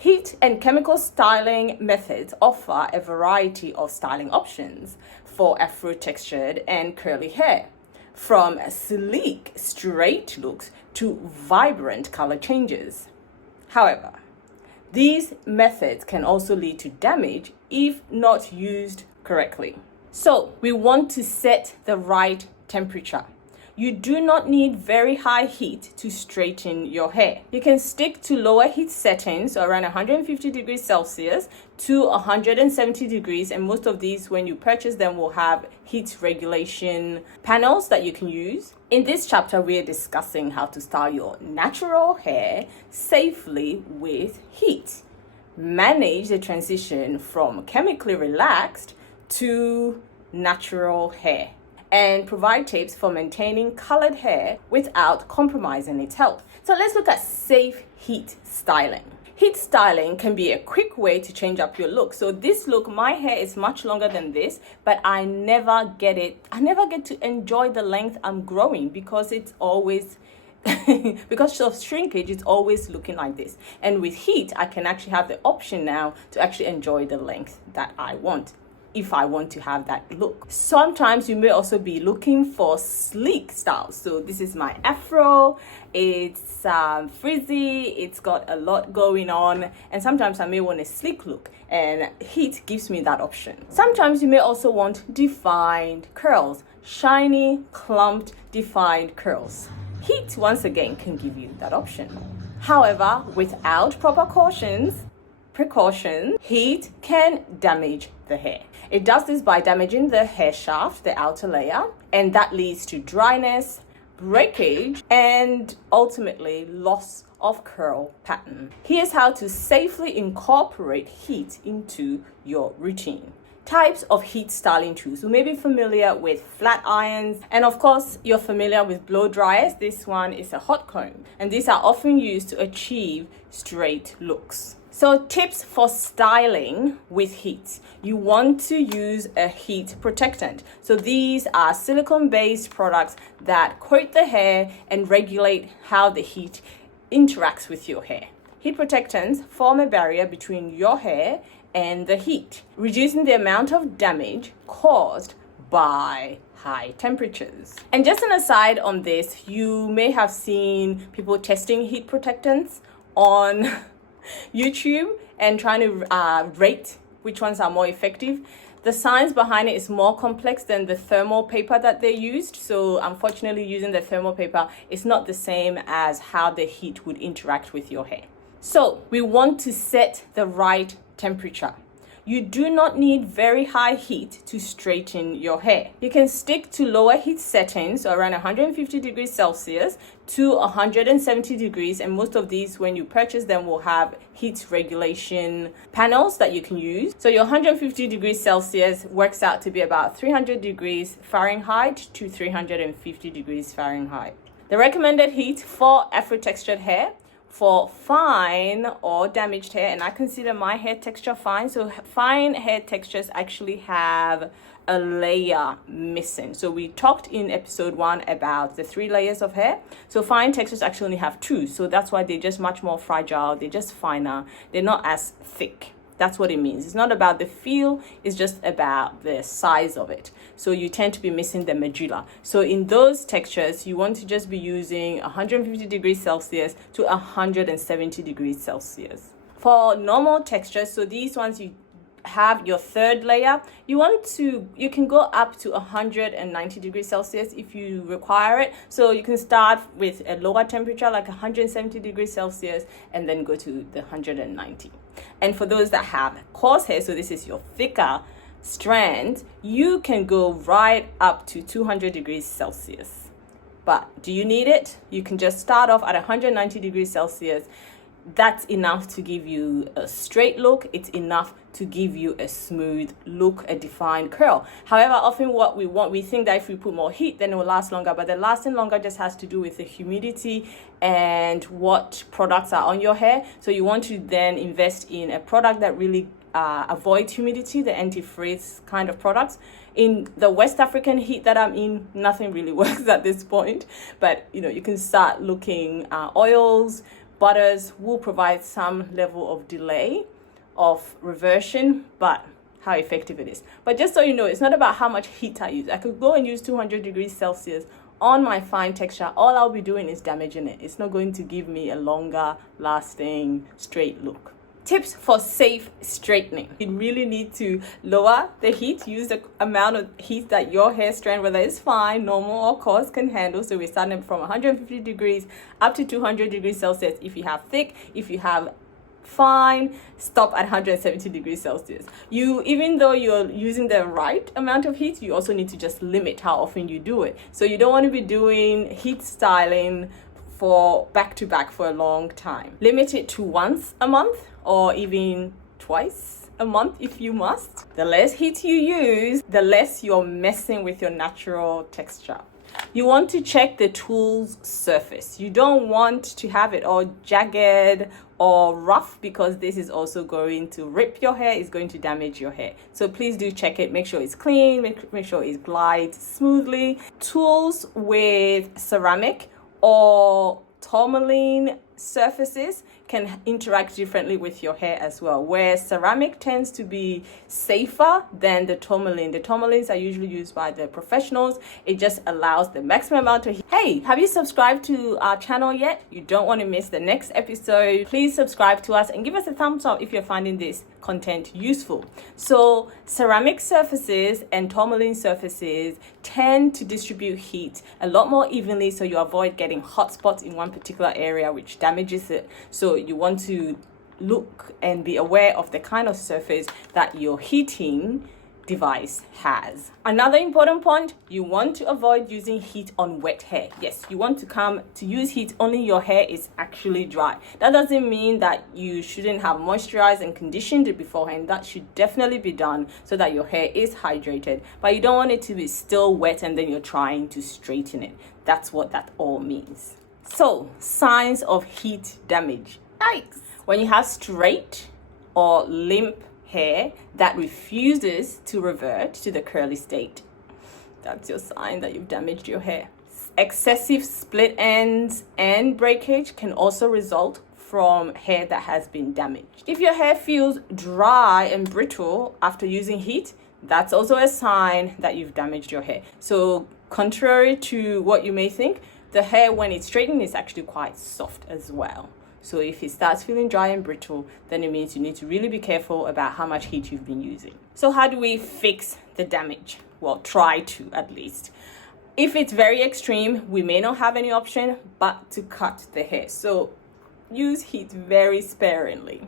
Heat and chemical styling methods offer a variety of styling options for Afro-textured and curly hair, from sleek, straight looks to vibrant color changes. However, these methods can also lead to damage if not used correctly. So, we want to set the right temperature. You do not need very high heat to straighten your hair. You can stick to lower heat settings, so around 150 degrees Celsius to 170 degrees, and most of these, when you purchase them, will have heat regulation panels that you can use. In this chapter, we are discussing how to style your natural hair safely with heat. Manage the transition from chemically relaxed to natural hair, and provide tips for maintaining colored hair without compromising its health. So let's look at safe heat styling. Heat styling can be a quick way to change up your look. So this look, my hair is much longer than this, but I never get to enjoy the length I'm growing because it's always because of shrinkage, it's always looking like this. And with heat, I can actually have the option now to actually enjoy the length that I want, if I want to have that look. Sometimes you may also be looking for sleek styles. So this is my afro. It's frizzy, it's got a lot going on, and sometimes I may want a sleek look, and heat gives me that option. Sometimes you may also want defined curls, shiny, clumped, defined curls. Heat, once again, can give you that option. However, without proper precautions, heat can damage the hair. It does this by damaging the hair shaft, the outer layer, and that leads to dryness, breakage, and ultimately loss of curl pattern. Here's how to safely incorporate heat into your routine. Types of heat styling tools. You may be familiar with flat irons, and of course you're familiar with blow dryers. This one is a hot comb, and these are often used to achieve straight looks. So tips for styling with heat. You want to use a heat protectant. So these are silicone-based products that coat the hair and regulate how the heat interacts with your hair. Heat protectants form a barrier between your hair and the heat, reducing the amount of damage caused by high temperatures. And just an aside on this, you may have seen people testing heat protectants on YouTube and trying to rate which ones are more effective. The science behind it is more complex than the thermal paper that they used. So unfortunately, using the thermal paper is not the same as how the heat would interact with your hair. So we want to set the right temperature. You do not need very high heat to straighten your hair. You can stick to lower heat settings, so around 150 degrees Celsius to 170 degrees, and most of these, when you purchase them, will have heat regulation panels that you can use. So your 150 degrees Celsius works out to be about 300 degrees Fahrenheit to 350 degrees Fahrenheit. The recommended heat for Afro-textured hair, for fine or damaged hair, and I consider my hair texture fine. So fine hair textures actually have a layer missing. So we talked in episode 1 about the 3 layers of hair. So fine textures actually only have 2. So that's why they're just much more fragile. They're just finer. They're not as thick. That's what it means. It's not about the feel, it's just about the size of it. So you tend to be missing the medulla. So in those textures, you want to just be using 150 degrees Celsius to 170 degrees Celsius. For normal textures, so these ones you have your 3rd layer, you can go up to 190 degrees Celsius if you require it. So you can start with a lower temperature like 170 degrees Celsius and then go to the 190. And for those that have coarse hair, so this is your thicker strand, you can go right up to 200 degrees Celsius. But do you need it? You can just start off at 190 degrees Celsius. That's enough to give you a straight look. It's enough to give you a smooth look, a defined curl. However, often what we think that if we put more heat, then it will last longer. But the lasting longer just has to do with the humidity and what products are on your hair. So you want to then invest in a product that really avoids humidity, the anti-freeze kind of products. In the West African heat that I'm in, nothing really works at this point. But you can start looking oils, Butters will provide some level of delay of reversion, but how effective it is. But just so you know, it's not about how much heat I use. I could go and use 200 degrees Celsius on my fine texture. All I'll be doing is damaging it. It's not going to give me a longer lasting straight look. Tips for safe straightening. You really need to lower the heat. Use the amount of heat that your hair strand, whether it's fine, normal, or coarse, can handle. So we're starting from 150 degrees up to 200 degrees Celsius. If you have thick, if you have fine, stop at 170 degrees Celsius. Even though you're using the right amount of heat, you also need to just limit how often you do it. So you don't want to be doing heat styling for back to back for a long time. Limit it to once a month or even twice a month if you must. The less heat you use, the less you're messing with your natural texture. You want to check the tool's surface. You don't want to have it all jagged or rough, because this is also going to rip your hair, it's going to damage your hair. So please do check it, make sure it's clean, make sure it glides smoothly. Tools with ceramic or tourmaline surfaces can interact differently with your hair as well, where ceramic tends to be safer than the tourmaline. The tourmalines are usually used by the professionals. It just allows the maximum amount of heat. Hey, have you subscribed to our channel yet? You don't want to miss the next episode. Please subscribe to us and give us a thumbs up if you're finding this content useful. So ceramic surfaces and tourmaline surfaces tend to distribute heat a lot more evenly, so you avoid getting hot spots in one particular area which damages it. So you want to look and be aware of the kind of surface that your heating device has. Another important point, you want to avoid using heat on wet hair. Yes, you want to use heat only your hair is actually dry. That doesn't mean that you shouldn't have moisturized and conditioned it beforehand. That should definitely be done so that your hair is hydrated, but you don't want it to be still wet and then you're trying to straighten it. That's what that all means. So, signs of heat damage. Yikes! When you have straight or limp hair that refuses to revert to the curly state, that's your sign that you've damaged your hair. Excessive split ends and breakage can also result from hair that has been damaged. If your hair feels dry and brittle after using heat, that's also a sign that you've damaged your hair. So contrary to what you may think, the hair when it's straightened is actually quite soft as well. So if it starts feeling dry and brittle, then it means you need to really be careful about how much heat you've been using. So how do we fix the damage? Well, try to at least. If it's very extreme, we may not have any option but to cut the hair. So use heat very sparingly.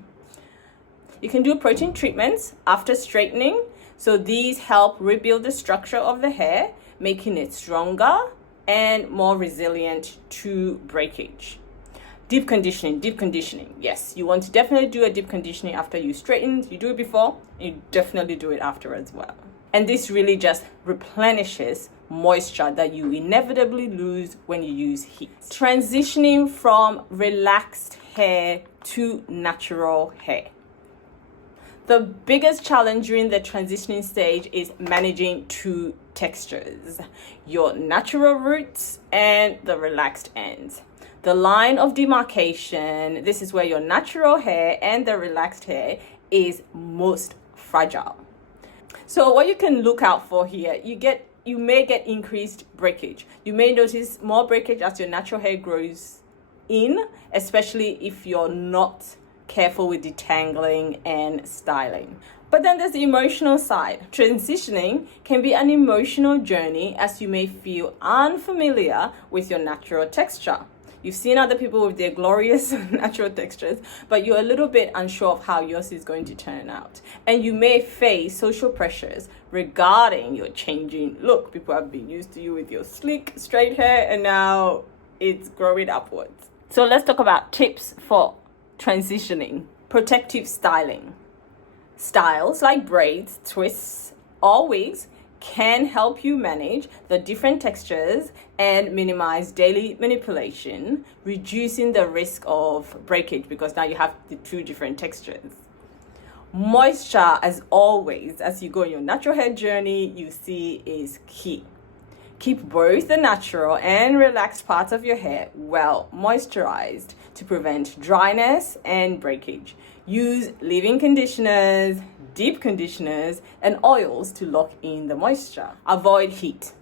You can do protein treatments after straightening. So these help rebuild the structure of the hair, making it stronger and more resilient to breakage. Deep conditioning. Yes, you want to definitely do a deep conditioning after you straightened. You do it before, you definitely do it after as well. And this really just replenishes moisture that you inevitably lose when you use heat. Transitioning from relaxed hair to natural hair. The biggest challenge during the transitioning stage is managing two textures, your natural roots and the relaxed ends. The line of demarcation, this is where your natural hair and the relaxed hair is most fragile. So what you can look out for here, you may get increased breakage. You may notice more breakage as your natural hair grows in, especially if you're not careful with detangling and styling. But then there's the emotional side. Transitioning can be an emotional journey as you may feel unfamiliar with your natural texture. You've seen other people with their glorious natural textures, but you're a little bit unsure of how yours is going to turn out. And you may face social pressures regarding your changing look. People have been used to you with your sleek, straight hair, and now it's growing upwards. So let's talk about tips for transitioning. Protective styling. Styles like braids, twists, or wigs can help you manage the different textures and minimize daily manipulation, reducing the risk of breakage because now you have the two different textures. Moisture, as always, as you go on your natural hair journey, you see is key. Keep both the natural and relaxed parts of your hair well moisturized to prevent dryness and breakage. Use leave-in conditioners, deep conditioners, and oils to lock in the moisture. Avoid heat.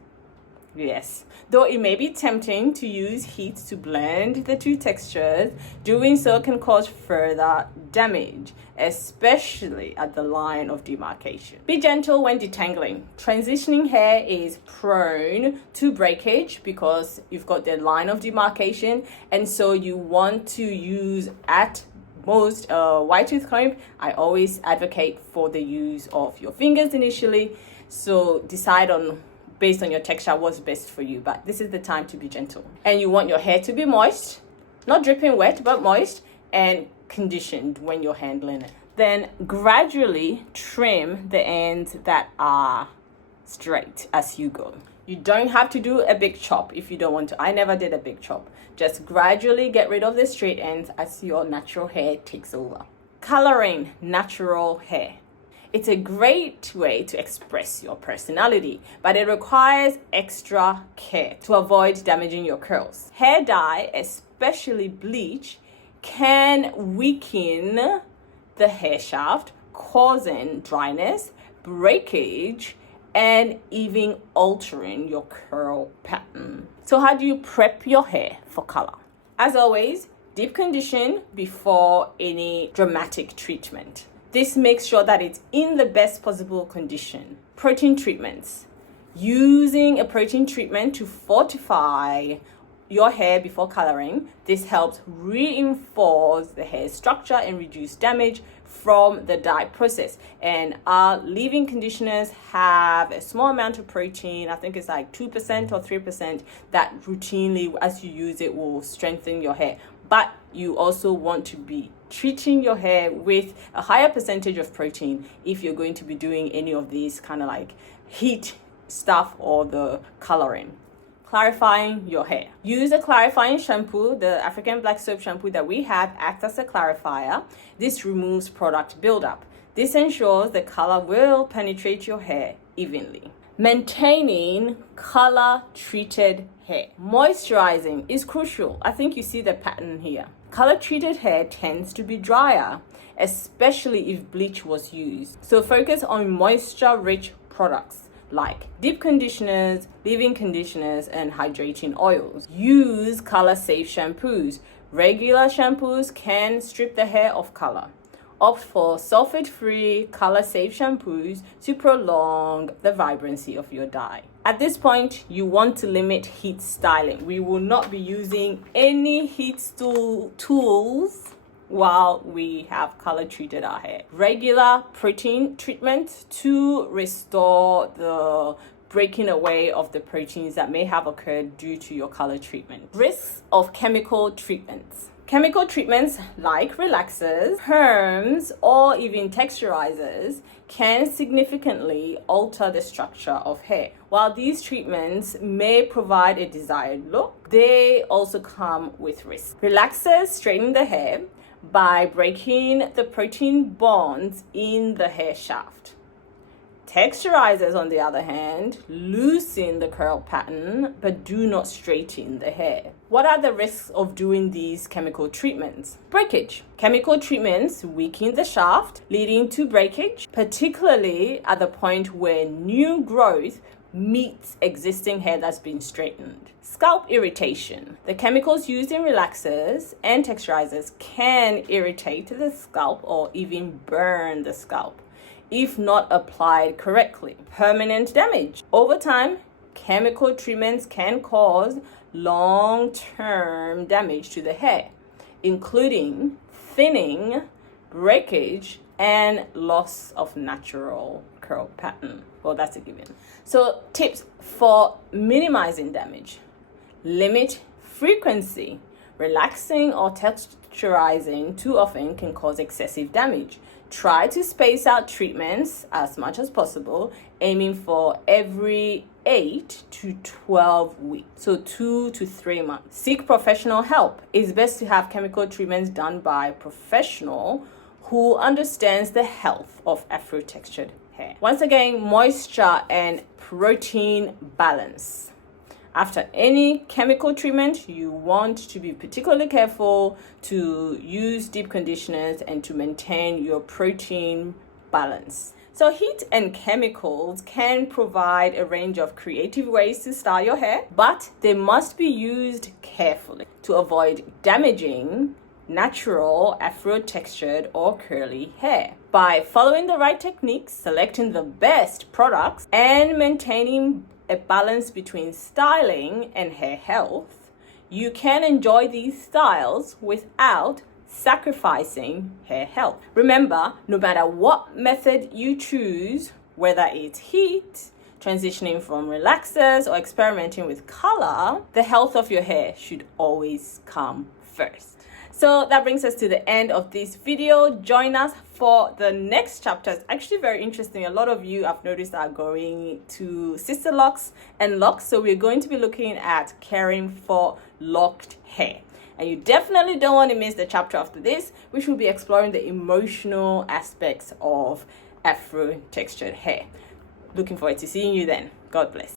Yes, though it may be tempting to use heat to blend the two textures, doing so can cause further damage, especially at the line of demarcation. Be gentle when detangling. Transitioning hair is prone to breakage because you've got the line of demarcation, and so you want to use at most wide tooth comb. I always advocate for the use of your fingers initially, so decide on based on your texture what's best for you, but this is the time to be gentle. And you want your hair to be moist, not dripping wet, but moist and conditioned when you're handling it. Then gradually trim the ends that are straight as you go. You don't have to do a big chop if you don't want to. I never did a big chop. Just gradually get rid of the straight ends as your natural hair takes over. Coloring natural hair. It's a great way to express your personality, but it requires extra care to avoid damaging your curls. Hair dye, especially bleach, can weaken the hair shaft, causing dryness, breakage, and even altering your curl pattern. So how do you prep your hair for color? As always, deep condition before any dramatic treatment. This makes sure that it's in the best possible condition. Protein treatments. Using a protein treatment to fortify your hair before coloring. This helps reinforce the hair structure and reduce damage from the dye process. And our leave-in conditioners have a small amount of protein. I think it's like 2% or 3% that routinely, as you use it, will strengthen your hair. But you also want to be treating your hair with a higher percentage of protein if you're going to be doing any of these kind of like heat stuff or the coloring. Clarifying your hair. Use a clarifying shampoo. The African black soap shampoo that we have acts as a clarifier. This removes product buildup. This ensures the color will penetrate your hair evenly. Maintaining color treated hair. Moisturizing is crucial. I think you see the pattern here. Color treated hair tends to be drier, especially if bleach was used. So focus on moisture rich products like deep conditioners, leave-in conditioners, and hydrating oils. Use color safe shampoos. Regular shampoos can strip the hair of color. Opt for sulfate-free, color-safe shampoos to prolong the vibrancy of your dye. At this point, you want to limit heat styling. We will not be using any heat tools while we have color treated our hair. Regular protein treatment to restore the breaking away of the proteins that may have occurred due to your color treatment. Risks of chemical treatments. Chemical treatments like relaxers, perms, or even texturizers can significantly alter the structure of hair. While these treatments may provide a desired look, they also come with risks. Relaxers straighten the hair by breaking the protein bonds in the hair shaft. Texturizers, on the other hand, loosen the curl pattern but do not straighten the hair. What are the risks of doing these chemical treatments? Breakage. Chemical treatments weaken the shaft, leading to breakage, particularly at the point where new growth meets existing hair that's been straightened. Scalp irritation. The chemicals used in relaxers and texturizers can irritate the scalp or even burn the scalp if not applied correctly. Permanent damage. Over time, chemical treatments can cause long-term damage to the hair, including thinning, breakage, and loss of natural curl pattern. Well, that's a given. So tips for minimizing damage. Limit frequency. Relaxing or texturizing too often can cause excessive damage. Try to space out treatments as much as possible, aiming for every 8 to 12 weeks, so 2 to 3 months. Seek professional help. It's best to have chemical treatments done by a professional who understands the health of Afro-textured hair. Once again, moisture and protein balance. After any chemical treatment, you want to be particularly careful to use deep conditioners and to maintain your protein balance. So heat and chemicals can provide a range of creative ways to style your hair, but they must be used carefully to avoid damaging natural, afro-textured or curly hair. By following the right techniques, selecting the best products, and maintaining a balance between styling and hair health, you can enjoy these styles without sacrificing hair health. Remember, no matter what method you choose, whether it's heat, transitioning from relaxers, or experimenting with color, the health of your hair should always come first. So that brings us to the end of this video. Join us for the next chapter. It's actually very interesting. A lot of you, I've noticed, are going to sister locks and locks. So we're going to be looking at caring for locked hair. And you definitely don't want to miss the chapter after this, which will be exploring the emotional aspects of afro textured hair. Looking forward to seeing you then. God bless.